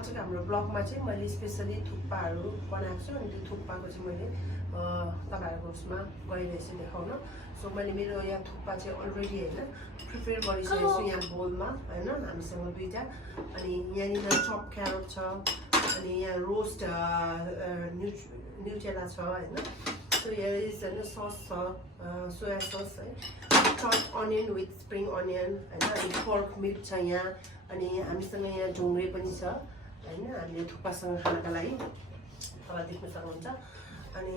आजको हाम्रो ब्लगमा चाहिँ मैले स्पेसली थुक्पाहरू बनाएको छु अनि त्यो थुक्पाको चाहिँ मैले तपाईहरुको उसमा गइरहेछु देखाउन सो मैले मेरो यहाँ थुक्पा चाहिँ अलरेडी हैन प्रिपेयर गरिसकेको छु यहाँ बोलमा हैन हामीसँग दुईटा अनि यहाँनिर चप क्यारोट छ अनि यहाँ रोस्ट न्युटेला छ हैन so here is a sauce soya sauce है chopped onion with spring onion हैन अनि pork meat छ यहाँ अनि हामीसँग यहाँ ढुङ्ग्रे पनि छ हैन हामीले थुक्पासँग खानका लागि तपाईले देख्न सक्नुहुन्छ अनि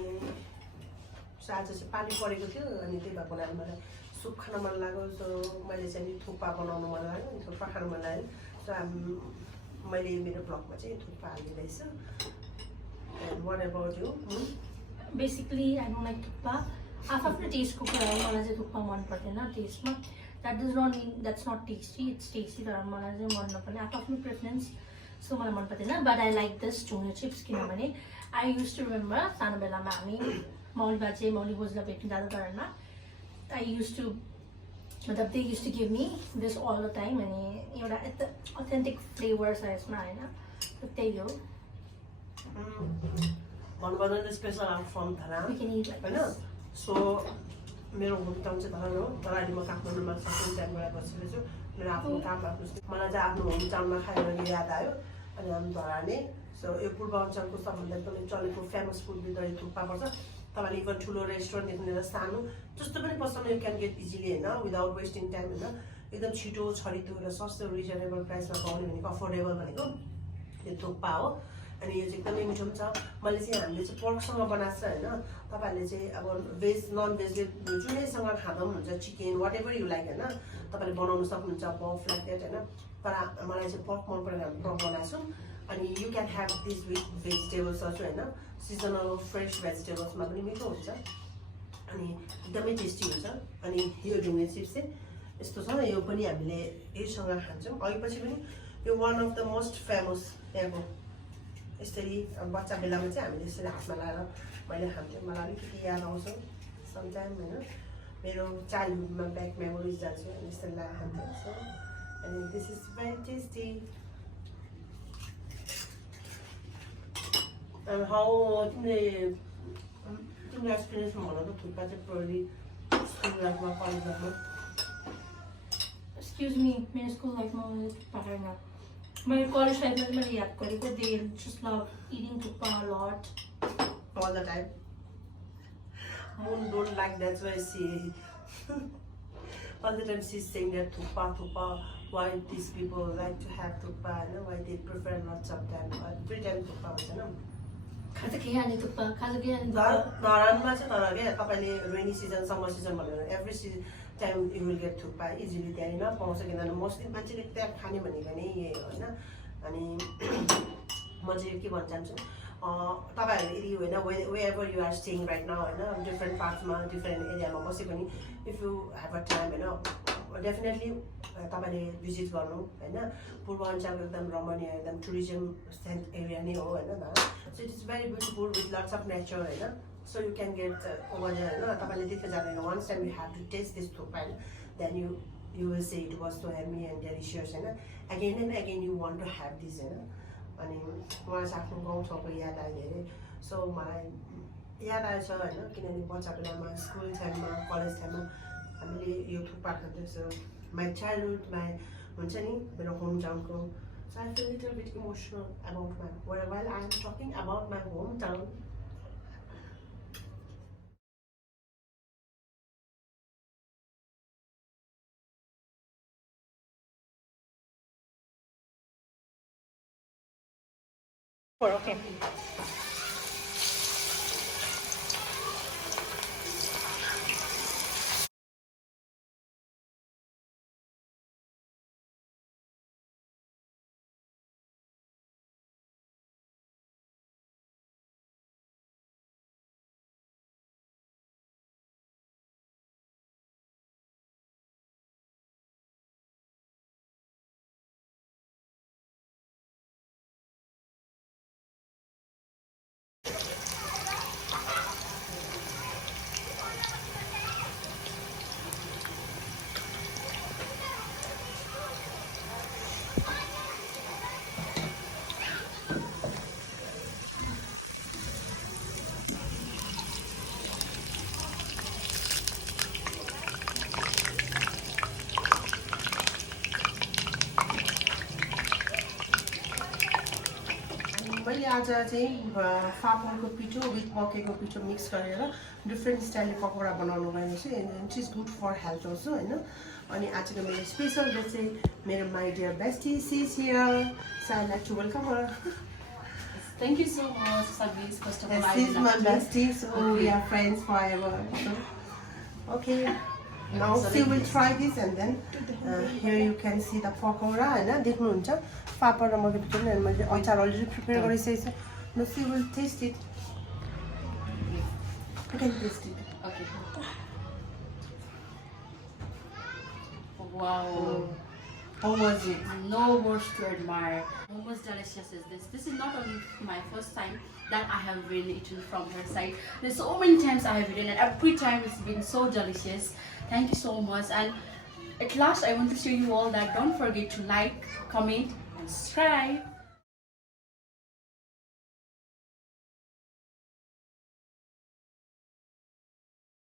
आज चाहिँ पानी परेको थियो अनि त्यही भएको लागि मलाई सुप खान मन लाग्यो सो मैले चाहिँ थुक्पा बनाउन मन लाग्यो अनि थुक्पा खान मन लाग्यो सो मैले मेरो ब्लगमा चाहिँ thukpa हालिरहेछु and what about you Basically I don't like thukpa after taste ko kara मलाई चाहिँ थुक्पा मन पर्दैन टेस्टमा that does not mean that's not tasty it's tasty तर मलाई चाहिँ मन नपर्ने आफ्नो प्रेफरेन्स सो मलाई मन पर्दैन but I like this ढुङ्ग्रे चिप्स किनभने I used to remember सानो बेलामा हामी मौली बाजे मौली बोजूलाई भेट्न जाँदा घरमा I used to मतलब they used to give me this all the time अनि एउटा authentic flavor छ यसमा हैन त्यही हो one banana special I'm from Dharan we can eat like हैन सो मेरो होम टाउन चाहिँ धरान हो धरान म काठमाडौँमा सेकेन्ड टाइम गएर बसेको छु मेरो आफ्नो काम आफ्नो मलाई चाहिँ आफ्नो होम टाउनमा खाएर याद आयो अनि हामी धराने सो यो पूर्वाञ्चलको सबभन्दा एकदमै चलेको फेमस फुड बिदरी थुक्पा पर्छ तपाईले इभन ठुलो रेस्टुरेन्टदेखि लिएर सानो जस्तो पनि पसलमा यु क्यान गेट इजिली हैन विदाउट वेस्टिङ टाइम हैन एकदम छिटो छरितो र सस्तो रिजनेबल प्राइसमा पाउने भनेको अफोर्डेबल भनेको यो थुक्पा हो अनि यो चाहिँ एकदमै मिठो पनि छ मैले चाहिँ हामीले चाहिँ पर्कसँग बनाएको छ हैन तपाईहरुले चाहिँ अब भेज नन भेजले जुनैसँग खाँदा पनि हुन्छ चिकन व्हाटएभर यु लाइक हैन तपाईले बनाउन सक्नुहुन्छ बफ लाइक दैट हैन तर मलाई चाहिँ पर्क मन परेर हामी पर्क बनाएको छु अनि you can have this with vegetables also हैन सिजनल फ्रेश भेजिटेबल्समा पनि मिठो हुन्छ अनि एकदमै टेस्टी हुन्छ अनि यो ढुङ्ग्रे चिप्स चाहिँ यस्तो छ यो पनि हामीले यससँग खान्छौँ अहिले पनि यो one of the most famous यहाँको यसरी बच्चा बेलामा चाहिँ हामीले यसरी हातमा लाएर मैले खान्थेँ मलाई अलिकति याद आउँछ समटाइम हैन मेरो चाइल्डहुडमा ब्याक मेमोरिज जान्छ अनि यसरी लाएर खान्थेँ सो अनि this is very tasty and how तिमीले एक्सपिरियन्स भन त थुक्पा चाहिँ प्रहरी स्कुल लाइफमा कलेज लाइफमा excuse me मेरो स्कुल लाइफमा पढाइमा मेरो कलेज लाइफमा चाहिँ मैले याद गरेको they just love eating thukpa a lot all the time Moon don't like that's why she all the time she's saying that thukpa why these people like to have thukpa and why they prefer lots of time every time thukpa हुन्छ न खाजा के खाने थुक्पा धरानमा चाहिँ तर के तपाईले रेनी सिजन समर सिजन भनेर every time you will get thukpa easily त्यहाँ न पाउँछ किनभने मोस्टली मान्छेले त्यहाँ खाने भनेको नै यही हो हैन अनि म चाहिँ के भन्न चाहन्छु तपाईहरु यदि हैन wherever you are staying right now हैन डिफरेन्ट पार्ट्समा डिफरेन्ट एरियामा बसे पनि if you have a time हैन डेफिनेटली तपाईले भिजिट गर्नु हैन पूर्वाञ्चलको एकदम रमणीय एकदम टुरिज्म सेन्ट एरिया नै हो हैन so it is very beautiful with lots of nature हैन so you can get over there हैन तपाईले देख्न जाँदैन once time you have to taste this thukpa then you will say it was so yummy and delicious हैन again and again you want to have this हैन अनि मलाई चाहिँ आफ्नो गाउँठाउँको याद आयो धेरै सो मलाई याद आएछ हैन किनभने बच्चा बेलामा स्कुल टाइममा कलेज टाइममा हामीले यो थुक्पा खान्थ्यौँ माई चाइल्डहुड माई हुन्छ नि मेरो होम टाउनको so I feel a little bit emotional about while I'm talking about my hometown okay मैले आज चाहिँ फापरको पिठो विथ मकैको पिठो मिक्स गरेर डिफ्रेन्ट स्टाइलले पकौडा बनाउनु गएको छु and it is good for health also होइन अनि आजको मेरो स्पेसल गेस्ट चाहिँ मेरो my dear bestie she is here so I like to welcome her Thank you so much, Sabis. First of all, Yes, I this is would my like to- bestie, so we are friends forever. So, okay, now So she let will me- try this and then here you can see the pakora होइन देख्नुहुन्छ पापड र मकै पिठो अनि मैले अचार already prepare गरिसकेको छु No, she will taste it. You can taste it. Okay. Wow. How was it? No words to admire. How much delicious is this? This is not only my first time that I have been eaten from her side. There's so many times I have eaten and every time it's been so delicious. Thank you so much. And at last I want to show you all that don't forget to like, comment and subscribe.